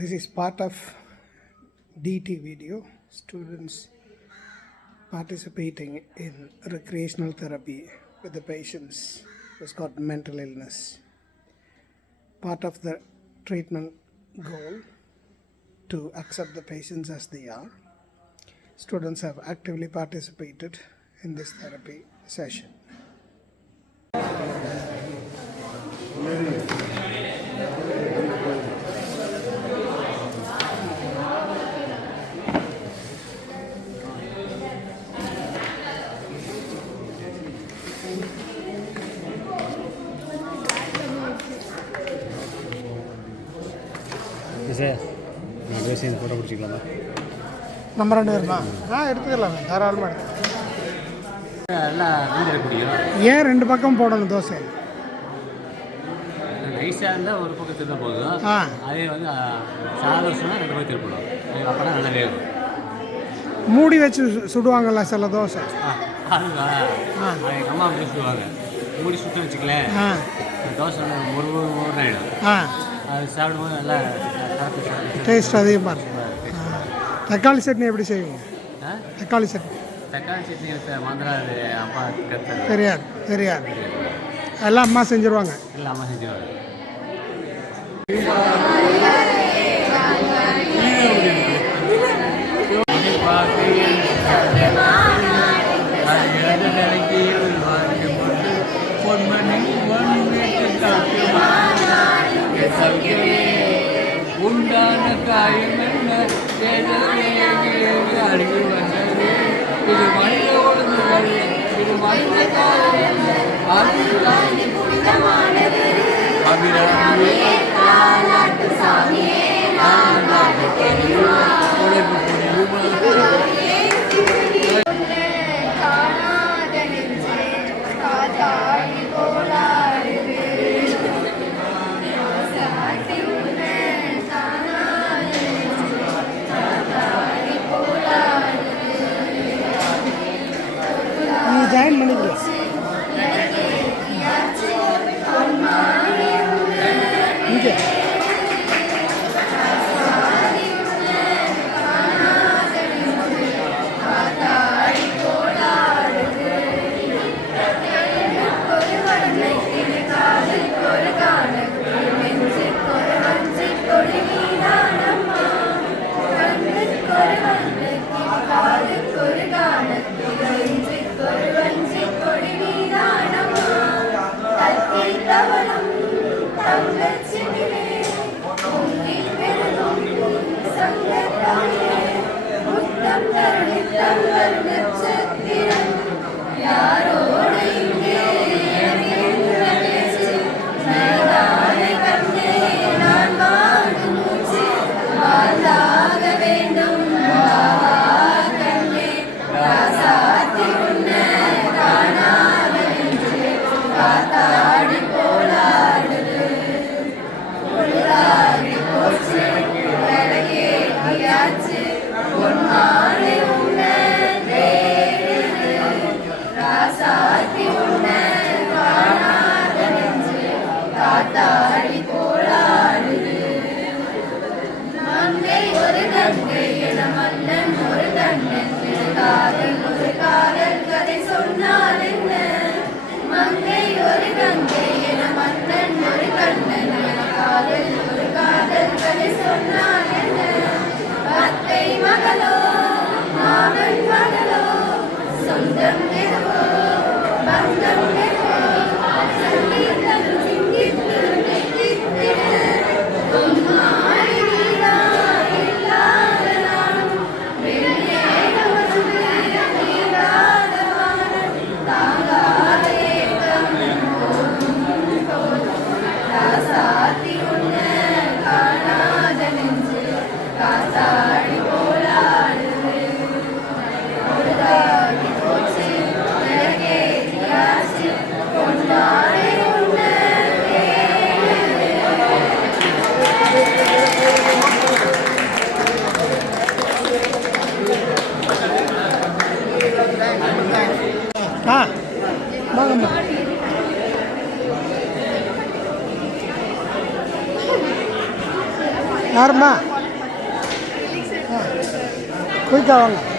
This is part of DT video, students participating in recreational therapy with the patients who's got mental illness. Part of the treatment goal to accept the patients as they are. Students have actively participated in this therapy session. Sir நான் பேசி photo பிடிச்சிக்கலாமா? நம்ம 2 பேருமா? எடுத்துக்கலாமே, தாராளமாக எடுத்துக்கலாம். எல்லாம் வீடு பிடிக்கும். ஏன் 2 பக்கம் போடணும் தோசை? நைஸாக இருந்தால் ஒரு பக்கம் திரும்ப போதும். அதே வந்து சாதம் சொன்னால் 2 பக்கம் திருப்பணும். அப்போ தான் நல்லா வேகும். மூடி வச்சு சுடுவாங்கல்ல சில தோசை. அதுதான் எங்கள் அம்மா அப்படி சுடுவாங்க. மூடி சுட்டு வச்சுக்கலேன், தோசை ஒரு ஆகிடும். அது சாப்பிடும்போது நல்லா டேஸ்ட் அதிகமாக இருக்கும். தக்காளி சட்னி எப்படி செய்வீங்க? தக்காளி சட்னி மந்திராது அப்பா தெரியாது எல்லாம் அம்மா செஞ்சுருவாங்க. எல்லாம் அம்மா செஞ்சுருவாங்க. உண்டான காயம் என்ன அருகி வந்தது. இது மனித ஒழுங்குகள், இது மனித காலம் ஜாயின் பண்ணிக்கலாம். இங்கே யாரும்மா? குயிக்காக வாங்க.